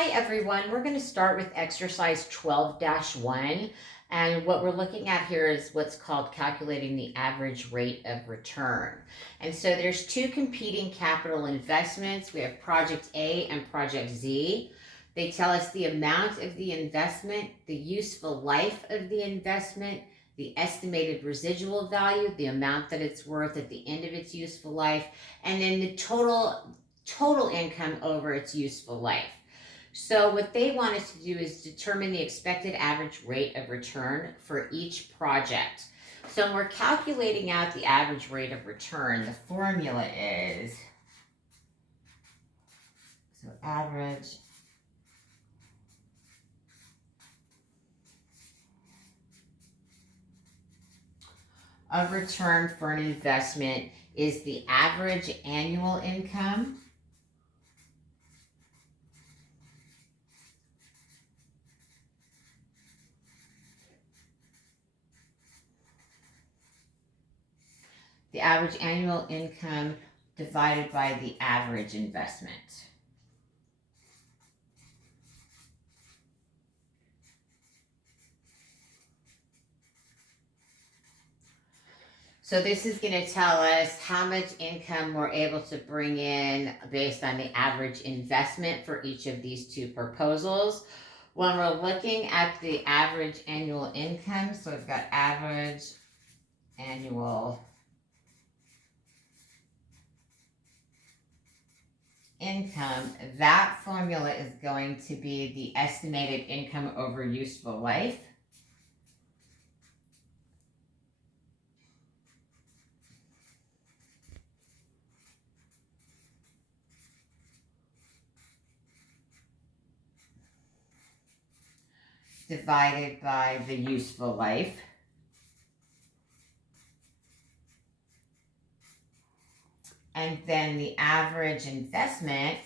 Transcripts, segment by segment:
Hi everyone, we're going to start with exercise 12-1, and what we're looking at here is what's called calculating the average rate of return. And so there's two competing capital investments. We have Project A and Project Z. They tell us the amount of the investment, the useful life of the investment, the estimated residual value, the amount that it's worth at the end of its useful life, and then the total income over its useful life. So what they want us to do is determine the expected average rate of return for each project. So when we're calculating out the average rate of return, the formula is, so average of return for an investment is the average annual income divided by the average investment. So this is going to tell us how much income we're able to bring in based on the average investment for each of these two proposals. When we're looking at the average annual income, so we've got average annual income, that formula is going to be the estimated income over useful life. Divided by the useful life. And then the average investment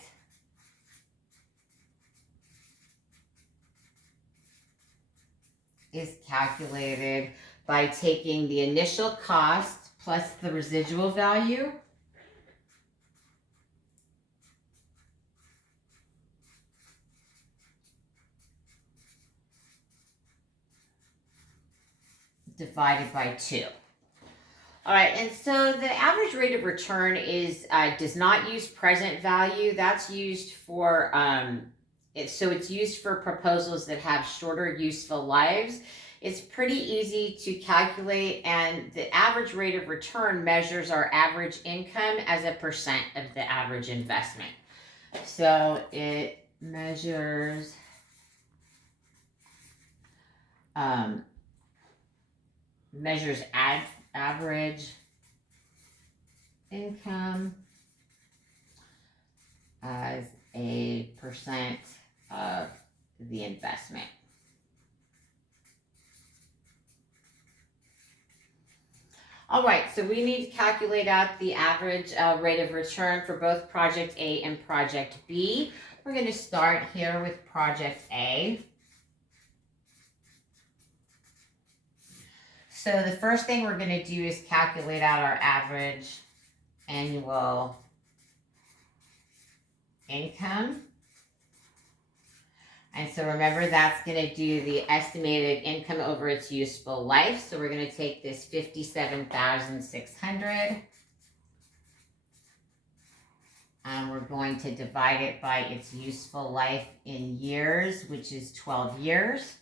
is calculated by taking the initial cost plus the residual value divided by 2. All right, and so the average rate of return is does not use present value. That's used for it's used for proposals that have shorter useful lives. It's pretty easy to calculate, and the average rate of return measures our average income as a percent of the average investment. So it measures average income as a percent of the investment. All right, so we need to calculate out the average rate of return for both Project A and Project B. We're going to start here with Project A. So the first thing we're going to do is calculate out our average annual income. And so remember, that's going to do the estimated income over its useful life. So we're going to take this 57,600 and we're going to divide it by its useful life in years, which is 12 years.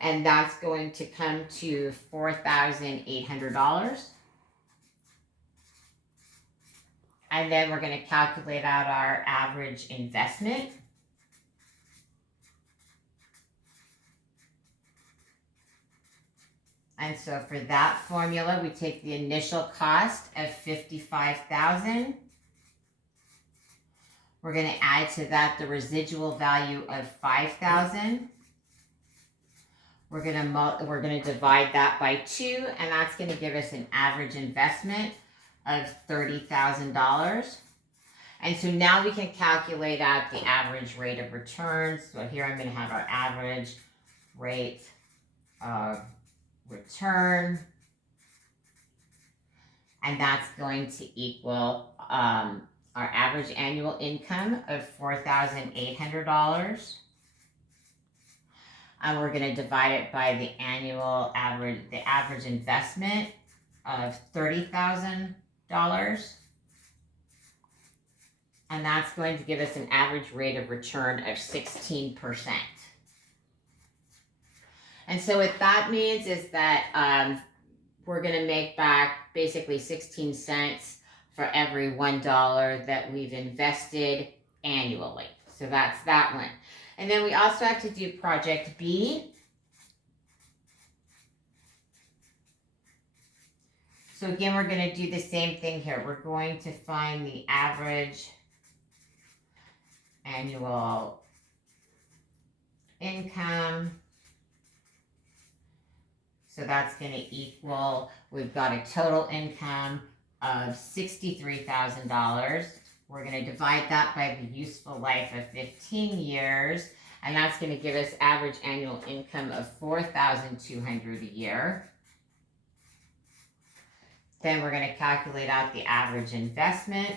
And that's going to come to $4,800. And then we're going to calculate out our average investment. And so for that formula, we take the initial cost of $55,000. We're going to add to that the residual value of $5,000. We're going to divide that by 2, and that's going to give us an average investment of $30,000. And so now we can calculate out the average rate of return. So here I'm going to have our average rate of return, and that's going to equal our average annual income of $4,800 and we're going to divide it by the average investment of $30,000. And that's going to give us an average rate of return of 16%. And so what that means is that we're going to make back basically 16 cents for every $1 that we've invested annually. So that's that one. And then we also have to do project B. So again, we're going to do the same thing here. We're going to find the average annual income. So that's going to equal, we've got a total income of $63,000. We're going to divide that by the useful life of 15 years, and that's going to give us average annual income of $4,200 a year. Then we're going to calculate out the average investment.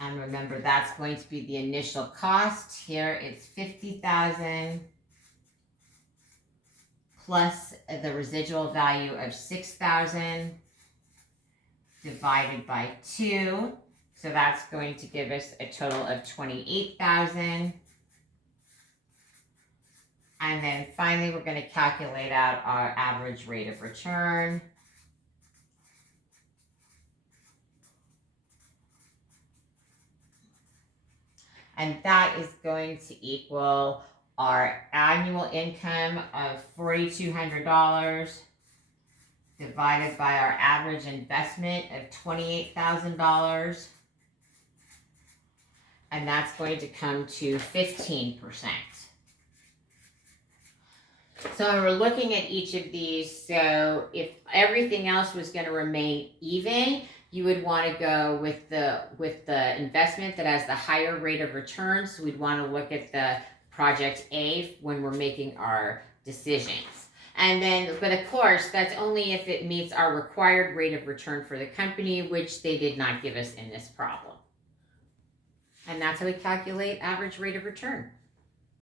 And remember, that's going to be the initial cost. Here it's $50,000 plus the residual value of $6,000 divided by 2. So that's going to give us a total of $28,000. And then finally, we're going to calculate out our average rate of return. And that is going to equal our annual income of $4,200 divided by our average investment of $28,000. And that's going to come to 15%. So when we're looking at each of these, so if everything else was going to remain even, you would want to go with the investment that has the higher rate of return. So we'd want to look at the project A when we're making our decisions. And then, but of course, that's only if it meets our required rate of return for the company, which they did not give us in this problem. And that's how we calculate average rate of return.